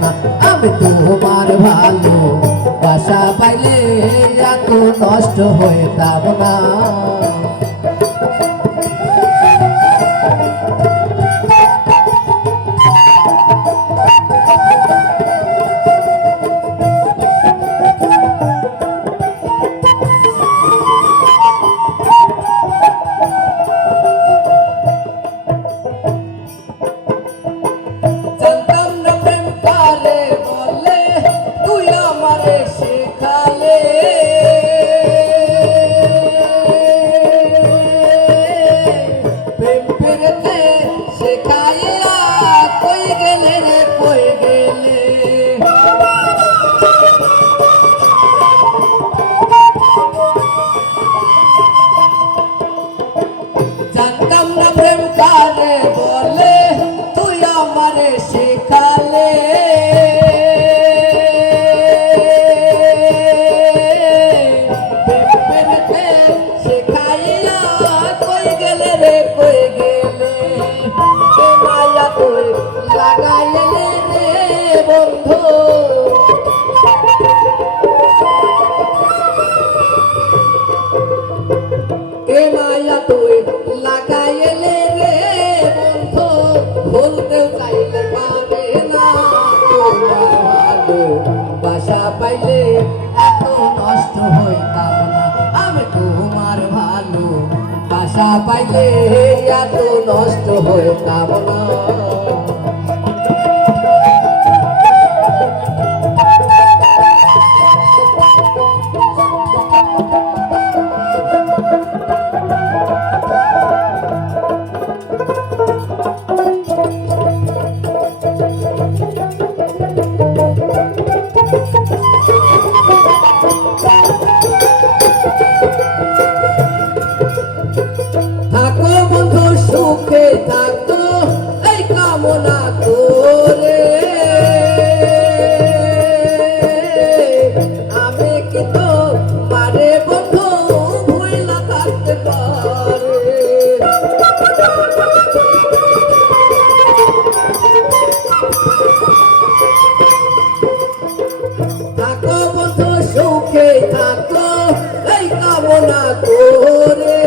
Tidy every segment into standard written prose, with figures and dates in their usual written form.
না, আমি তোমার ভালো বাসা পাইলে এত নষ্ট হইতাম না। বাসা পাইলে এত নষ্ট হইতাম না, আমি তোমার ভালো বাসা পাইলে এত নষ্ট হইতাম না। সুখে থাকতো এই কামনা করে, আমি কি তো মারে বন্ধু ভুইলা থাকতে পারে। থাকো বন্ধু সুখে থাকতো এই কামনা করে,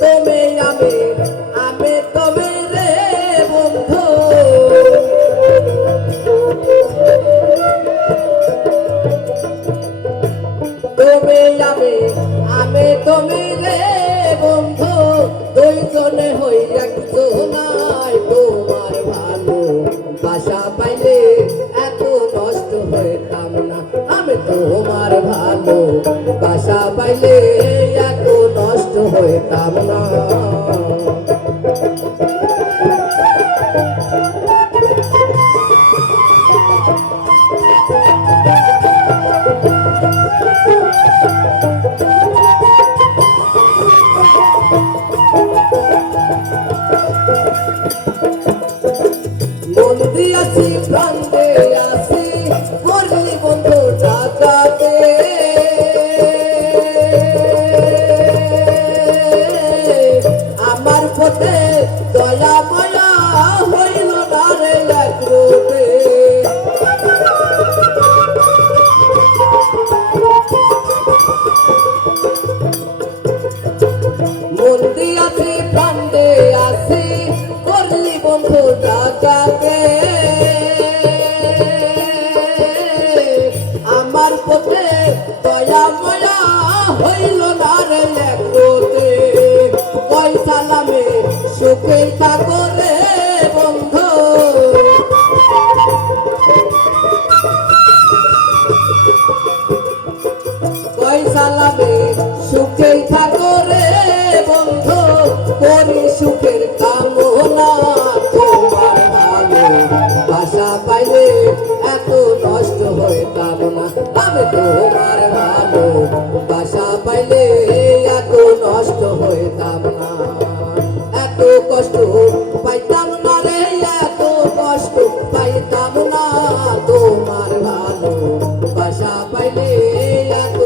তুমি আমি তুমি রে বন্ধু, তুমি আমি তুমি রে বন্ধু, দুইজনে হই একজনাই। তোমার ভালো বাসা পাইলে এত নষ্ট হইতাম না, আমি তোমার ভালো বাসা পাইলে এত নষ্ট হইতাম না। মন দিয়াছি প্রাণ দিয়াছি করলি বন্ধু টাকাতে, আমার পথে দয়া মায়া হইল না রে একরূপে। মন দিয়াছি প্রাণ দিয়াছি করলি বন্ধু টাকাতে, আমার পথে দয়া মায়া হইল না রে একরূপে। কই সালামে সুখে থাকো রে বন্ধু, কই সালামে সুখে থাকো রে বন্ধু, করি সুখের কামনা। তোমার ভালো বাসা পাইলে এত নষ্ট হইতাম না, আমি তোমার ভালো বাসা পাইলে এত নষ্ট হইতাম না। এত কষ্ট পাইতাম না রে, এত কষ্ট পাইতাম না, তোমার ভালো বাসা পাইলে এত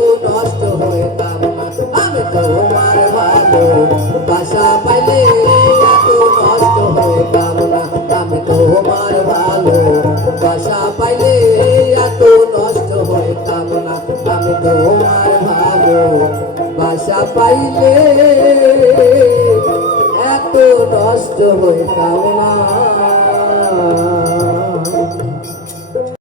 নষ্ট হইতাম না